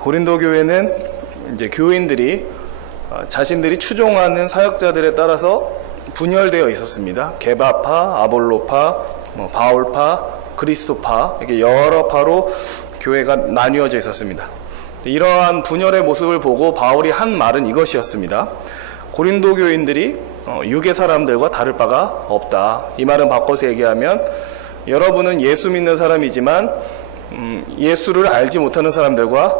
고린도 교회는 이제 교인들이 자신들이 추종하는 사역자들에 따라서 분열되어 있었습니다. 게바파, 아볼로파, 바울파, 그리스도파, 이렇게 여러 파로 교회가 나뉘어져 있었습니다. 이러한 분열의 모습을 보고 바울이 한 말은 이것이었습니다. 고린도 교인들이 육의 사람들과 다를 바가 없다. 이 말은 바꿔서 얘기하면 여러분은 예수 믿는 사람이지만 예수를 알지 못하는 사람들과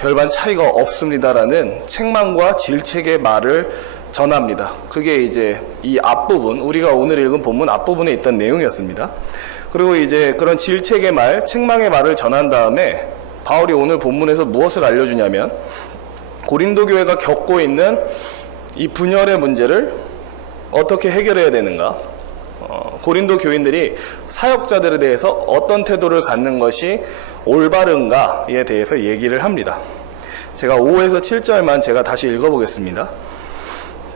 별반 차이가 없습니다라는 책망과 질책의 말을 전합니다. 그게 이제 이 앞부분, 우리가 오늘 읽은 본문 앞부분에 있던 내용이었습니다. 그리고 이제 그런 질책의 말, 책망의 말을 전한 다음에 바울이 오늘 본문에서 무엇을 알려주냐면 고린도 교회가 겪고 있는 이 분열의 문제를 어떻게 해결해야 되는가, 고린도 교인들이 사역자들에 대해서 어떤 태도를 갖는 것이 올바른가에 대해서 얘기를 합니다. 제가 5에서 7절만 제가 다시 읽어보겠습니다.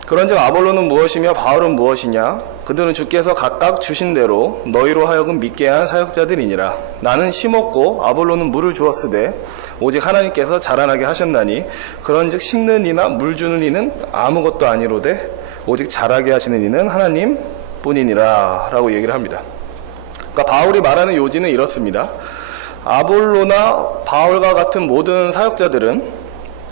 그런즉 아볼로는 무엇이며 바울은 무엇이냐? 그들은 주께서 각각 주신 대로 너희로 하여금 믿게 한 사역자들이니라. 나는 심었고 아볼로는 물을 주었으되 오직 하나님께서 자라나게 하셨나니 그런즉 심는 이나 물 주는 이는 아무것도 아니로되 오직 자라게 하시는 이는 하나님 뿐이니라 라고 얘기를 합니다. 그러니까 바울이 말하는 요지는 이렇습니다. 아볼로나 바울과 같은 모든 사역자들은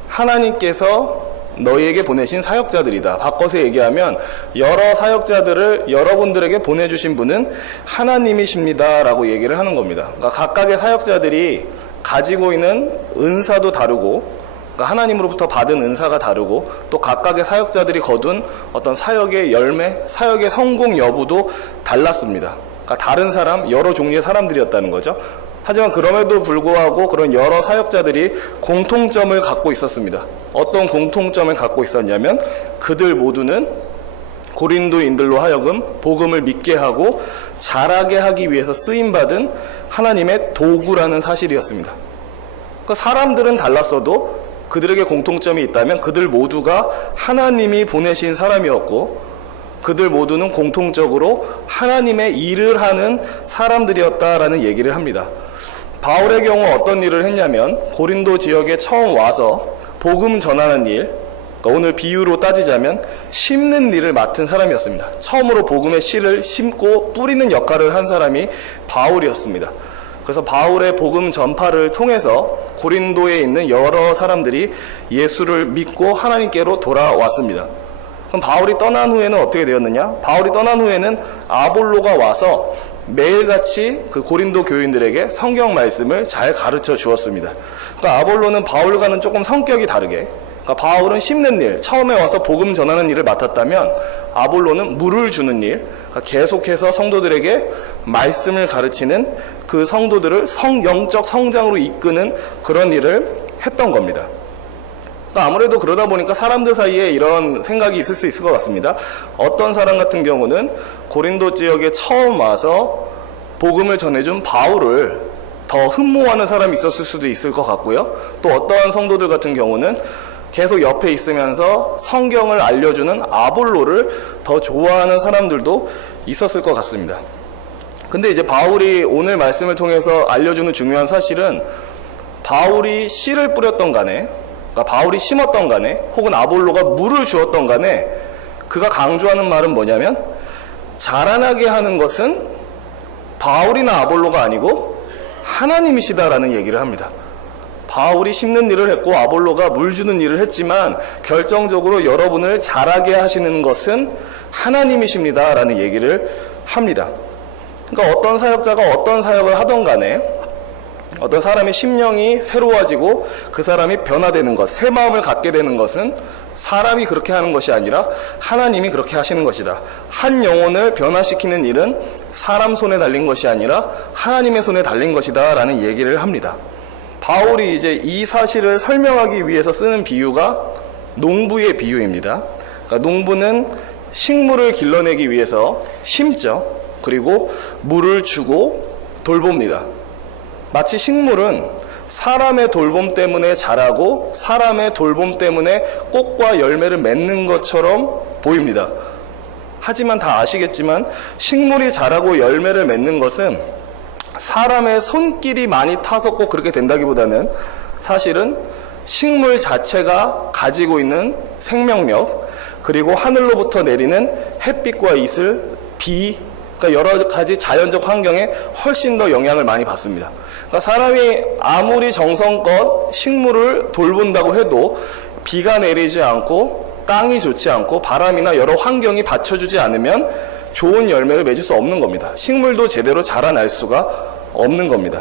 하나님께서 너희에게 보내신 사역자들이다. 바꿔서 얘기하면 여러 사역자들을 여러분들에게 보내주신 분은 하나님이십니다 라고 얘기를 하는 겁니다. 그러니까 각각의 사역자들이 가지고 있는 은사도 다르고, 그러니까 하나님으로부터 받은 은사가 다르고, 또 각각의 사역자들이 거둔 어떤 사역의 열매, 사역의 성공 여부도 달랐습니다. 그러니까 다른 사람, 여러 종류의 사람들이었다는 거죠. 하지만 그럼에도 불구하고 그런 여러 사역자들이 공통점을 갖고 있었습니다. 어떤 공통점을 갖고 있었냐면 그들 모두는 고린도인들로 하여금 복음을 믿게 하고 자라게 하기 위해서 쓰임받은 하나님의 도구라는 사실이었습니다. 그러니까 사람들은 달랐어도 그들에게 공통점이 있다면 그들 모두가 하나님이 보내신 사람이었고 그들 모두는 공통적으로 하나님의 일을 하는 사람들이었다라는 얘기를 합니다. 바울의 경우 어떤 일을 했냐면 고린도 지역에 처음 와서 복음 전하는 일, 그러니까 오늘 비유로 따지자면 심는 일을 맡은 사람이었습니다. 처음으로 복음의 씨를 심고 뿌리는 역할을 한 사람이 바울이었습니다. 그래서 바울의 복음 전파를 통해서 고린도에 있는 여러 사람들이 예수를 믿고 하나님께로 돌아왔습니다. 그럼 바울이 떠난 후에는 어떻게 되었느냐? 바울이 떠난 후에는 아볼로가 와서 매일같이 그 고린도 교인들에게 성경 말씀을 잘 가르쳐 주었습니다. 그러니까 아볼로는 바울과는 조금 성격이 다르게, 그러니까 바울은 심는 일, 처음에 와서 복음 전하는 일을 맡았다면 아볼로는 물을 주는 일, 그러니까 계속해서 성도들에게 말씀을 가르치는 그 성도들을 영적 성장으로 이끄는 그런 일을 했던 겁니다. 그러니까 아무래도 그러다 보니까 사람들 사이에 이런 생각이 있을 수 있을 것 같습니다. 어떤 사람 같은 경우는 고린도 지역에 처음 와서 복음을 전해준 바울을 더 흠모하는 사람이 있었을 수도 있을 것 같고요. 또 어떠한 성도들 같은 경우는 계속 옆에 있으면서 성경을 알려주는 아볼로를 더 좋아하는 사람들도 있었을 것 같습니다. 근데 이제 바울이 오늘 말씀을 통해서 알려주는 중요한 사실은 바울이 씨를 뿌렸던 간에, 그러니까 바울이 심었던 간에 혹은 아볼로가 물을 주었던 간에 그가 강조하는 말은 뭐냐면 자라나게 하는 것은 바울이나 아볼로가 아니고 하나님이시다라는 얘기를 합니다. 바울이 심는 일을 했고 아볼로가 물 주는 일을 했지만 결정적으로 여러분을 자라게 하시는 것은 하나님이십니다 라는 얘기를 합니다. 그러니까 어떤 사역자가 어떤 사역을 하던 간에 어떤 사람의 심령이 새로워지고 그 사람이 변화되는 것, 새 마음을 갖게 되는 것은 사람이 그렇게 하는 것이 아니라 하나님이 그렇게 하시는 것이다. 한 영혼을 변화시키는 일은 사람 손에 달린 것이 아니라 하나님의 손에 달린 것이다 라는 얘기를 합니다. 바울이 이제 이 사실을 설명하기 위해서 쓰는 비유가 농부의 비유입니다. 그러니까 농부는 식물을 길러내기 위해서 심죠. 그리고 물을 주고 돌봅니다. 마치 식물은 사람의 돌봄 때문에 자라고 사람의 돌봄 때문에 꽃과 열매를 맺는 것처럼 보입니다. 하지만 다 아시겠지만 식물이 자라고 열매를 맺는 것은 사람의 손길이 많이 타서 꼭 그렇게 된다기보다는 사실은 식물 자체가 가지고 있는 생명력, 그리고 하늘로부터 내리는 햇빛과 이슬, 비, 그러니까 여러 가지 자연적 환경에 훨씬 더 영향을 많이 받습니다. 그러니까 사람이 아무리 정성껏 식물을 돌본다고 해도 비가 내리지 않고 땅이 좋지 않고 바람이나 여러 환경이 받쳐주지 않으면 좋은 열매를 맺을 수 없는 겁니다. 식물도 제대로 자라날 수가 없는 겁니다.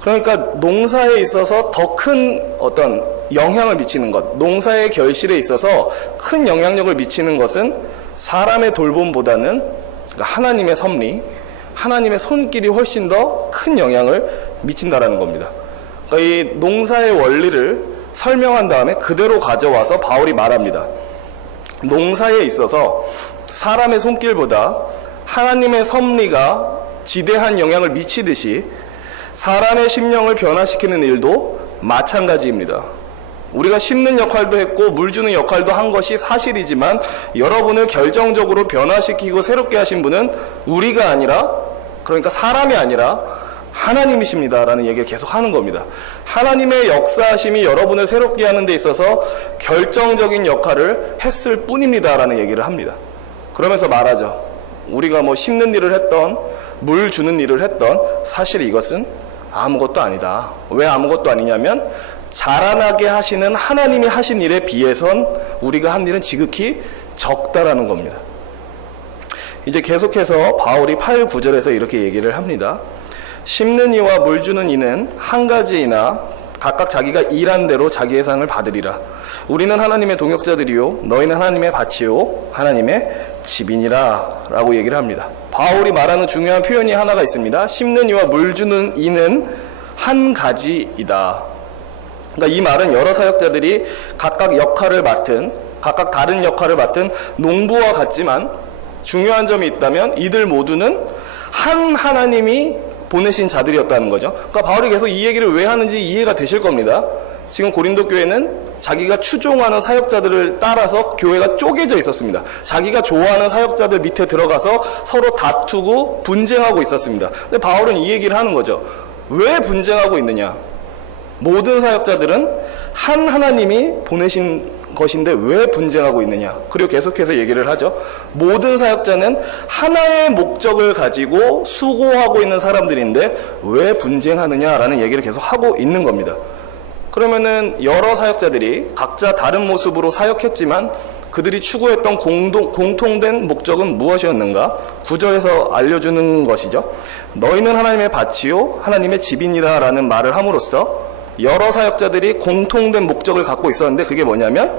그러니까 농사에 있어서 더 큰 어떤 영향을 미치는 것, 농사의 결실에 있어서 큰 영향력을 미치는 것은 사람의 돌봄보다는 그러니까 하나님의 섭리, 하나님의 손길이 훨씬 더 큰 영향을 미친다라는 겁니다. 그러니까 이 농사의 원리를 설명한 다음에 그대로 가져와서 바울이 말합니다. 농사에 있어서 사람의 손길보다 하나님의 섭리가 지대한 영향을 미치듯이 사람의 심령을 변화시키는 일도 마찬가지입니다. 우리가 심는 역할도 했고 물 주는 역할도 한 것이 사실이지만 여러분을 결정적으로 변화시키고 새롭게 하신 분은 우리가 아니라, 그러니까 사람이 아니라 하나님이십니다 라는 얘기를 계속 하는 겁니다. 하나님의 역사하심이 여러분을 새롭게 하는 데 있어서 결정적인 역할을 했을 뿐입니다 라는 얘기를 합니다. 그러면서 말하죠. 우리가 뭐 심는 일을 했던 물 주는 일을 했던 사실 이것은 아무것도 아니다. 왜 아무것도 아니냐면 자라나게 하시는 하나님이 하신 일에 비해선 우리가 한 일은 지극히 적다라는 겁니다. 이제 계속해서 바울이 8, 9절에서 이렇게 얘기를 합니다. 심는 이와 물 주는 이는 한 가지이나 각각 자기가 일한 대로 자기의 상을 받으리라. 우리는 하나님의 동역자들이요 너희는 하나님의 밭이요 하나님의 집이니라 라고 얘기를 합니다. 바울이 말하는 중요한 표현이 하나가 있습니다. 심는 이와 물 주는 이는 한 가지이다. 그러니까 이 말은 여러 사역자들이 각각 다른 역할을 맡은 농부와 같지만 중요한 점이 있다면 이들 모두는 한 하나님이 보내신 자들이었다는 거죠. 그러니까 바울이 계속 이 얘기를 왜 하는지 이해가 되실 겁니다. 지금 고린도 교회는 자기가 추종하는 사역자들을 따라서 교회가 쪼개져 있었습니다. 자기가 좋아하는 사역자들 밑에 들어가서 서로 다투고 분쟁하고 있었습니다. 근데 바울은 이 얘기를 하는 거죠. 왜 분쟁하고 있느냐? 모든 사역자들은 한 하나님이 보내신 것인데 왜 분쟁하고 있느냐? 그리고 계속해서 얘기를 하죠. 모든 사역자는 하나의 목적을 가지고 수고하고 있는 사람들인데 왜 분쟁하느냐라는 얘기를 계속 하고 있는 겁니다. 그러면은 여러 사역자들이 각자 다른 모습으로 사역했지만 그들이 추구했던 공통된 목적은 무엇이었는가? 9절에서 알려주는 것이죠. 너희는 하나님의 밭이요 하나님의 집이니라 라는 말을 함으로써 여러 사역자들이 공통된 목적을 갖고 있었는데 그게 뭐냐면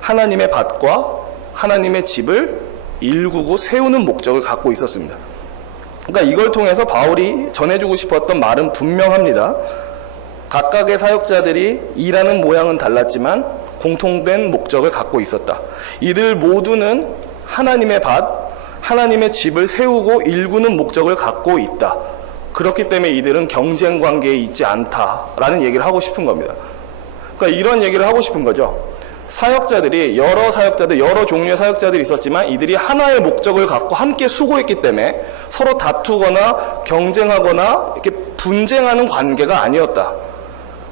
하나님의 밭과 하나님의 집을 일구고 세우는 목적을 갖고 있었습니다. 그러니까 이걸 통해서 바울이 전해주고 싶었던 말은 분명합니다. 각각의 사역자들이 일하는 모양은 달랐지만 공통된 목적을 갖고 있었다. 이들 모두는 하나님의 밭, 하나님의 집을 세우고 일구는 목적을 갖고 있다. 그렇기 때문에 이들은 경쟁 관계에 있지 않다라는 얘기를 하고 싶은 겁니다. 그러니까 이런 얘기를 하고 싶은 거죠. 사역자들이 여러 종류의 사역자들이 있었지만 이들이 하나의 목적을 갖고 함께 수고했기 때문에 서로 다투거나 경쟁하거나 이렇게 분쟁하는 관계가 아니었다.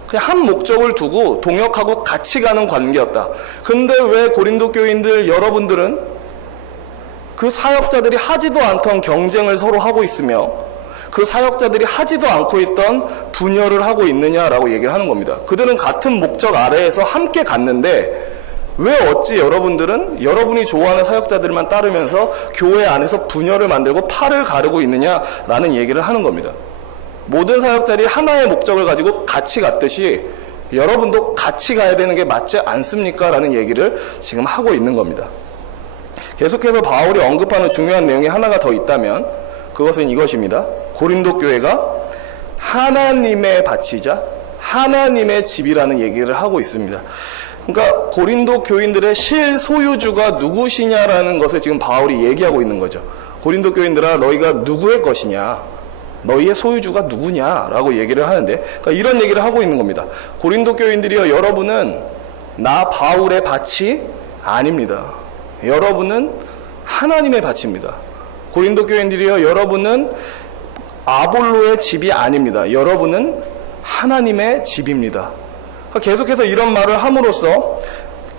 그냥 한 목적을 두고 동역하고 같이 가는 관계였다. 근데 왜 고린도 교인들 여러분들은 그 사역자들이 하지도 않던 경쟁을 서로 하고 있으며 그 사역자들이 하지도 않고 있던 분열을 하고 있느냐라고 얘기를 하는 겁니다. 그들은 같은 목적 아래에서 함께 갔는데 왜 어찌 여러분들은 여러분이 좋아하는 사역자들만 따르면서 교회 안에서 분열을 만들고 팔을 가르고 있느냐라는 얘기를 하는 겁니다. 모든 사역자들이 하나의 목적을 가지고 같이 갔듯이 여러분도 같이 가야 되는 게 맞지 않습니까? 라는 얘기를 지금 하고 있는 겁니다. 계속해서 바울이 언급하는 중요한 내용이 하나가 더 있다면 그것은 이것입니다. 고린도 교회가 하나님의 밭이자 하나님의 집이라는 얘기를 하고 있습니다. 그러니까 고린도 교인들의 실소유주가 누구시냐라는 것을 지금 바울이 얘기하고 있는 거죠. 고린도 교인들아 너희가 누구의 것이냐, 너희의 소유주가 누구냐라고 얘기를 하는데, 그러니까 이런 얘기를 하고 있는 겁니다. 고린도 교인들이여, 여러분은 나 바울의 밭이 아닙니다. 여러분은 하나님의 밭입니다. 고린도 교인들이여, 여러분은 아볼로의 집이 아닙니다. 여러분은 하나님의 집입니다. 계속해서 이런 말을 함으로써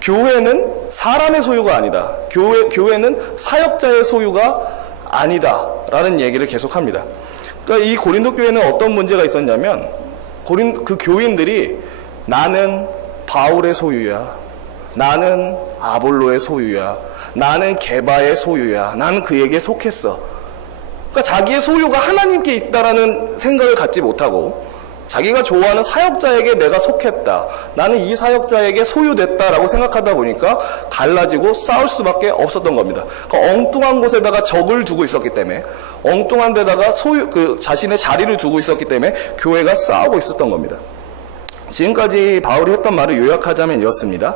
교회는 사람의 소유가 아니다. 교회는 사역자의 소유가 아니다. 라는 얘기를 계속합니다. 그러니까 이 고린도 교회는 어떤 문제가 있었냐면 그 교인들이 나는 바울의 소유야. 나는 아볼로의 소유야. 나는 게바의 소유야. 나는 그에게 속했어. 그러니까 자기의 소유가 하나님께 있다라는 생각을 갖지 못하고 자기가 좋아하는 사역자에게 내가 속했다. 나는 이 사역자에게 소유됐다라고 생각하다 보니까 갈라지고 싸울 수밖에 없었던 겁니다. 그러니까 엉뚱한 곳에다가 적을 두고 있었기 때문에 엉뚱한 데다가 자신의 자리를 두고 있었기 때문에 교회가 싸우고 있었던 겁니다. 지금까지 바울이 했던 말을 요약하자면 이렇습니다.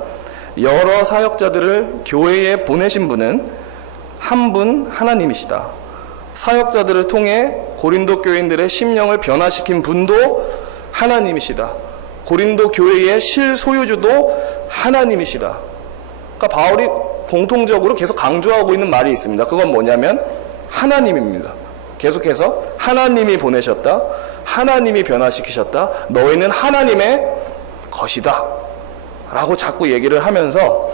여러 사역자들을 교회에 보내신 분은 한 분 하나님이시다. 사역자들을 통해 고린도 교인들의 심령을 변화시킨 분도 하나님이시다. 고린도 교회의 실소유주도 하나님이시다. 그러니까 바울이 공통적으로 계속 강조하고 있는 말이 있습니다. 그건 뭐냐면 하나님입니다. 계속해서 하나님이 보내셨다. 하나님이 변화시키셨다. 너희는 하나님의 것이다. 라고 자꾸 얘기를 하면서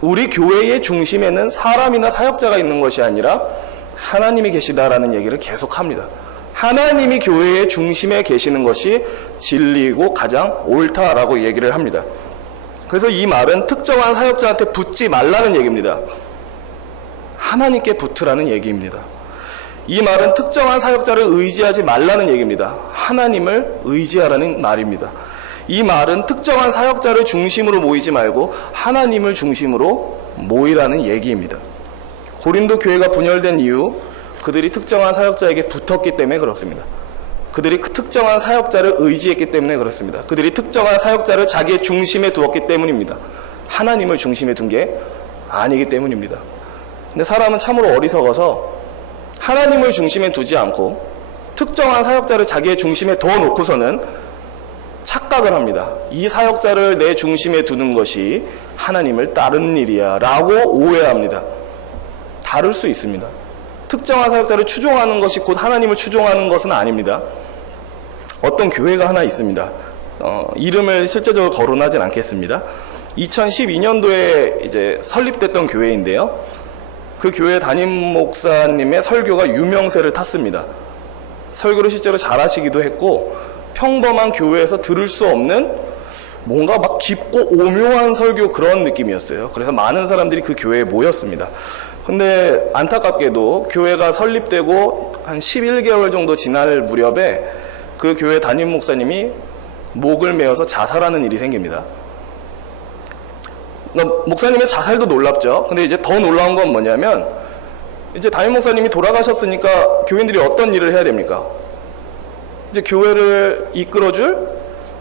우리 교회의 중심에는 사람이나 사역자가 있는 것이 아니라 하나님이 계시다라는 얘기를 계속합니다. 하나님이 교회의 중심에 계시는 것이 진리이고 가장 옳다라고 얘기를 합니다. 그래서 이 말은 특정한 사역자한테 붙지 말라는 얘기입니다. 하나님께 붙으라는 얘기입니다. 이 말은 특정한 사역자를 의지하지 말라는 얘기입니다. 하나님을 의지하라는 말입니다. 이 말은 특정한 사역자를 중심으로 모이지 말고 하나님을 중심으로 모이라는 얘기입니다. 고린도 교회가 분열된 이유, 그들이 특정한 사역자에게 붙었기 때문에 그렇습니다. 그들이 그 특정한 사역자를 의지했기 때문에 그렇습니다. 그들이 특정한 사역자를 자기의 중심에 두었기 때문입니다. 하나님을 중심에 둔 게 아니기 때문입니다. 근데 사람은 참으로 어리석어서 하나님을 중심에 두지 않고 특정한 사역자를 자기의 중심에 둬놓고서는 착각을 합니다. 이 사역자를 내 중심에 두는 것이 하나님을 따르는 일이야 라고 오해합니다. 다를 수 있습니다. 특정한 사역자를 추종하는 것이 곧 하나님을 추종하는 것은 아닙니다. 어떤 교회가 하나 있습니다. 이름을 실제적으로 거론하진 않겠습니다. 2012년도에 이제 설립됐던 교회인데요. 그 교회 담임 목사님의 설교가 유명세를 탔습니다. 설교를 실제로 잘하시기도 했고 평범한 교회에서 들을 수 없는 뭔가 막 깊고 오묘한 설교 그런 느낌이었어요. 그래서 많은 사람들이 그 교회에 모였습니다. 근데 안타깝게도 교회가 설립되고 한 11개월 정도 지날 무렵에 그 교회 담임 목사님이 목을 메어서 자살하는 일이 생깁니다. 목사님의 자살도 놀랍죠. 근데 이제 더 놀라운 건 뭐냐면 이제 담임 목사님이 돌아가셨으니까 교인들이 어떤 일을 해야 됩니까? 이제 교회를 이끌어줄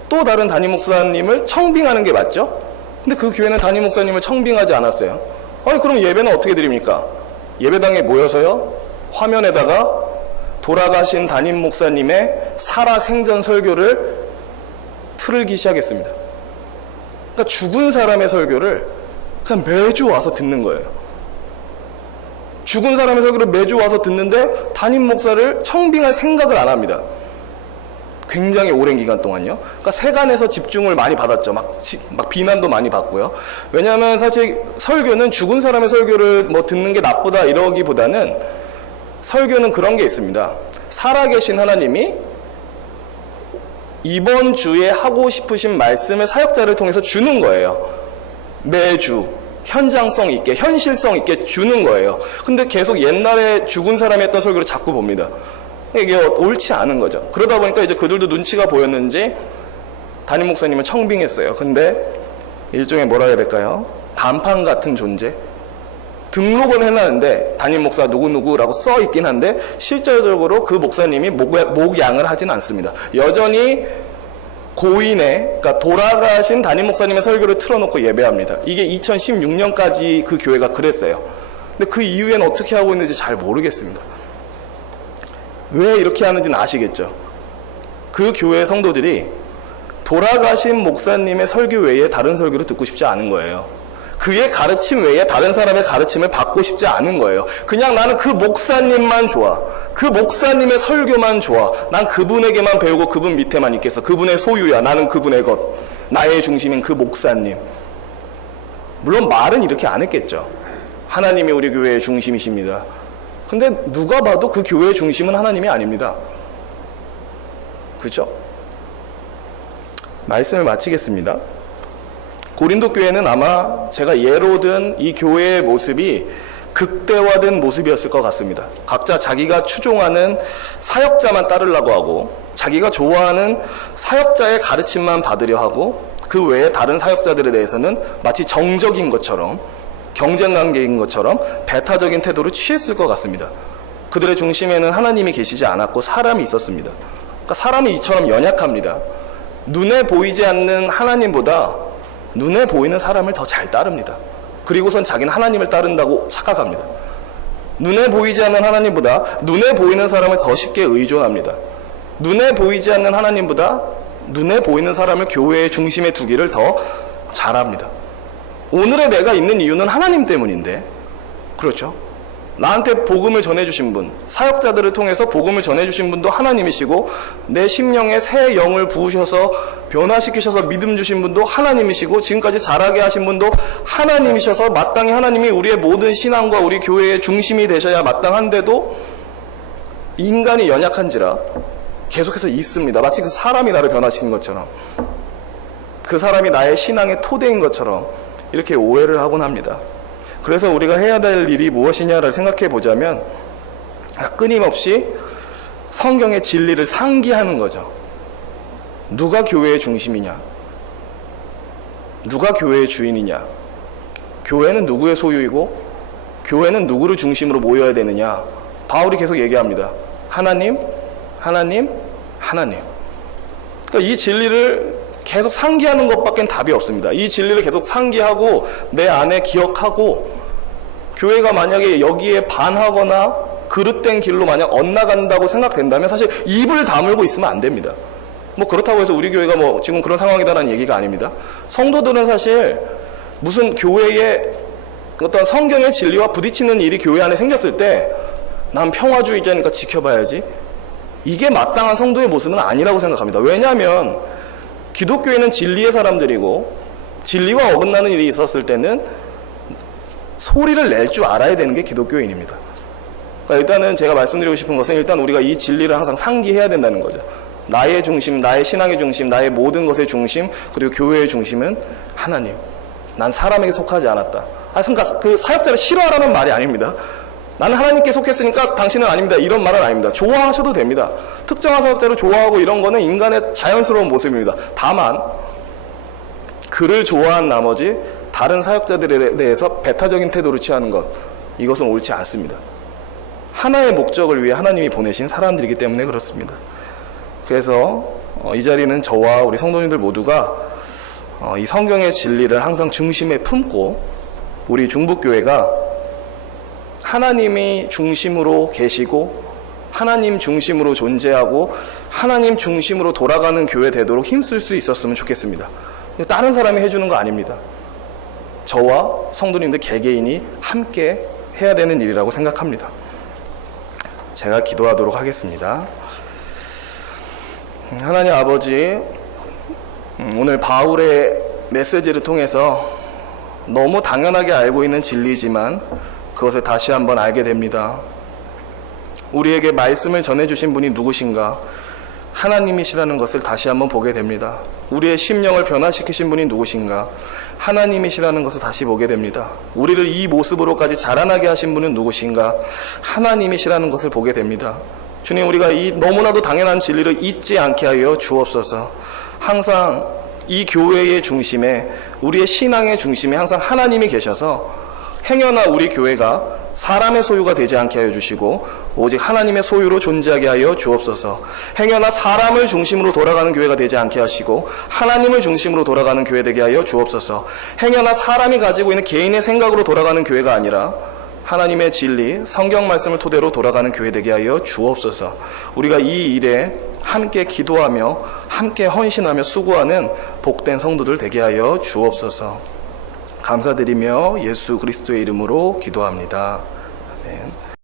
또 다른 담임 목사님을 청빙하는 게 맞죠? 근데 그 교회는 담임 목사님을 청빙하지 않았어요. 아니 그럼 예배는 어떻게 드립니까? 예배당에 모여서요 화면에다가 돌아가신 담임 목사님의 살아생전 설교를 틀기 시작했습니다. 그러니까 죽은 사람의 설교를 그냥 매주 와서 듣는 거예요. 죽은 사람의 설교를 매주 와서 듣는데 담임 목사를 청빙할 생각을 안 합니다. 굉장히 오랜 기간 동안요. 그러니까 세간에서 집중을 많이 받았죠. 막 비난도 많이 받고요. 왜냐하면 사실 설교는 죽은 사람의 설교를 뭐 듣는 게 나쁘다 이러기보다는 설교는 그런 게 있습니다. 살아계신 하나님이 이번 주에 하고 싶으신 말씀을 사역자를 통해서 주는 거예요. 매주 현장성 있게 현실성 있게 주는 거예요. 근데 계속 옛날에 죽은 사람이 했던 설교를 자꾸 봅니다. 이게 옳지 않은 거죠. 그러다 보니까 이제 그들도 눈치가 보였는지 담임 목사님을 청빙했어요. 근데 일종의 뭐라 해야 될까요? 간판 같은 존재. 등록은 해놨는데 담임 목사 누구누구라고 써 있긴 한데 실질적으로 그 목사님이 목양을 하진 않습니다. 여전히 고인의, 그러니까 돌아가신 담임 목사님의 설교를 틀어놓고 예배합니다. 이게 2016년까지 그 교회가 그랬어요. 근데 그 이후에는 어떻게 하고 있는지 잘 모르겠습니다. 왜 이렇게 하는지는 아시겠죠? 그 교회 성도들이 돌아가신 목사님의 설교 외에 다른 설교를 듣고 싶지 않은 거예요. 그의 가르침 외에 다른 사람의 가르침을 받고 싶지 않은 거예요. 그냥 나는 그 목사님만 좋아. 그 목사님의 설교만 좋아. 난 그분에게만 배우고 그분 밑에만 있겠어. 그분의 소유야. 나는 그분의 것. 나의 중심인 그 목사님. 물론 말은 이렇게 안 했겠죠. 하나님이 우리 교회의 중심이십니다. 근데 누가 봐도 그 교회의 중심은 하나님이 아닙니다. 그죠? 말씀을 마치겠습니다. 고린도 교회는 아마 제가 예로 든 이 교회의 모습이 극대화된 모습이었을 것 같습니다. 각자 자기가 추종하는 사역자만 따르려고 하고, 자기가 좋아하는 사역자의 가르침만 받으려 하고, 그 외에 다른 사역자들에 대해서는 마치 정적인 것처럼, 경쟁관계인 것처럼 배타적인 태도를 취했을 것 같습니다. 그들의 중심에는 하나님이 계시지 않았고 사람이 있었습니다. 그러니까 사람이 이처럼 연약합니다. 눈에 보이지 않는 하나님보다 눈에 보이는 사람을 더 잘 따릅니다. 그리고선 자기는 하나님을 따른다고 착각합니다. 눈에 보이지 않는 하나님보다 눈에 보이는 사람을 더 쉽게 의존합니다. 눈에 보이지 않는 하나님보다 눈에 보이는 사람을 교회의 중심에 두기를 더 잘합니다. 오늘의 내가 있는 이유는 하나님 때문인데, 그렇죠? 나한테 복음을 전해주신 분, 사역자들을 통해서 복음을 전해주신 분도 하나님이시고, 내 심령에 새 영을 부으셔서 변화시키셔서 믿음 주신 분도 하나님이시고, 지금까지 자라게 하신 분도 하나님이셔서 마땅히 하나님이 우리의 모든 신앙과 우리 교회의 중심이 되셔야 마땅한데도 인간이 연약한지라 계속해서 있습니다. 마치 그 사람이 나를 변화시킨 것처럼, 그 사람이 나의 신앙의 토대인 것처럼 이렇게 오해를 하곤 합니다. 그래서 우리가 해야 될 일이 무엇이냐를 생각해 보자면, 끊임없이 성경의 진리를 상기하는 거죠. 누가 교회의 중심이냐? 누가 교회의 주인이냐? 교회는 누구의 소유이고 교회는 누구를 중심으로 모여야 되느냐? 바울이 계속 얘기합니다. 하나님, 하나님, 하나님. 그러니까 이 진리를 계속 상기하는 것밖엔 답이 없습니다. 이 진리를 계속 상기하고 내 안에 기억하고, 교회가 만약에 여기에 반하거나 그릇된 길로 만약 엇나간다고 생각된다면 사실 입을 다물고 있으면 안 됩니다. 뭐 그렇다고 해서 우리 교회가 뭐 지금 그런 상황이다라는 얘기가 아닙니다. 성도들은 사실 무슨 교회의 어떤 성경의 진리와 부딪히는 일이 교회 안에 생겼을 때 난 평화주의자니까 지켜봐야지, 이게 마땅한 성도의 모습은 아니라고 생각합니다. 왜냐하면 기독교인은 진리의 사람들이고, 진리와 어긋나는 일이 있었을 때는 소리를 낼 줄 알아야 되는 게 기독교인입니다. 그러니까 일단은 제가 말씀드리고 싶은 것은, 일단 우리가 이 진리를 항상 상기해야 된다는 거죠. 나의 중심, 나의 신앙의 중심, 나의 모든 것의 중심, 그리고 교회의 중심은 하나님. 난 사람에게 속하지 않았다. 그러니까 그 사역자를 싫어하라는 말이 아닙니다. 나는 하나님께 속했으니까 당신은 아닙니다, 이런 말은 아닙니다. 좋아하셔도 됩니다. 특정한 사역자를 좋아하고 이런 거는 인간의 자연스러운 모습입니다. 다만 그를 좋아한 나머지 다른 사역자들에 대해서 배타적인 태도를 취하는 것, 이것은 옳지 않습니다. 하나의 목적을 위해 하나님이 보내신 사람들이기 때문에 그렇습니다. 그래서 이 자리는 저와 우리 성도님들 모두가 이 성경의 진리를 항상 중심에 품고, 우리 중북교회가 하나님이 중심으로 계시고 하나님 중심으로 존재하고 하나님 중심으로 돌아가는 교회 되도록 힘쓸 수 있었으면 좋겠습니다. 다른 사람이 해주는 거 아닙니다. 저와 성도님들 개개인이 함께 해야 되는 일이라고 생각합니다. 제가 기도하도록 하겠습니다. 하나님 아버지, 오늘 바울의 메시지를 통해서 너무 당연하게 알고 있는 진리지만 그것을 다시 한번 알게 됩니다. 우리에게 말씀을 전해주신 분이 누구신가? 하나님이시라는 것을 다시 한번 보게 됩니다. 우리의 심령을 변화시키신 분이 누구신가? 하나님이시라는 것을 다시 보게 됩니다. 우리를 이 모습으로까지 자라나게 하신 분은 누구신가? 하나님이시라는 것을 보게 됩니다. 주님, 우리가 이 너무나도 당연한 진리를 잊지 않게 하여 주옵소서. 항상 이 교회의 중심에, 우리의 신앙의 중심에 항상 하나님이 계셔서 행여나 우리 교회가 사람의 소유가 되지 않게 하여 주시고 오직 하나님의 소유로 존재하게 하여 주옵소서. 행여나 사람을 중심으로 돌아가는 교회가 되지 않게 하시고 하나님을 중심으로 돌아가는 교회 되게 하여 주옵소서. 행여나 사람이 가지고 있는 개인의 생각으로 돌아가는 교회가 아니라 하나님의 진리, 성경 말씀을 토대로 돌아가는 교회 되게 하여 주옵소서. 우리가 이 일에 함께 기도하며 함께 헌신하며 수고하는 복된 성도들 되게 하여 주옵소서. 감사드리며 예수 그리스도의 이름으로 기도합니다. 아멘.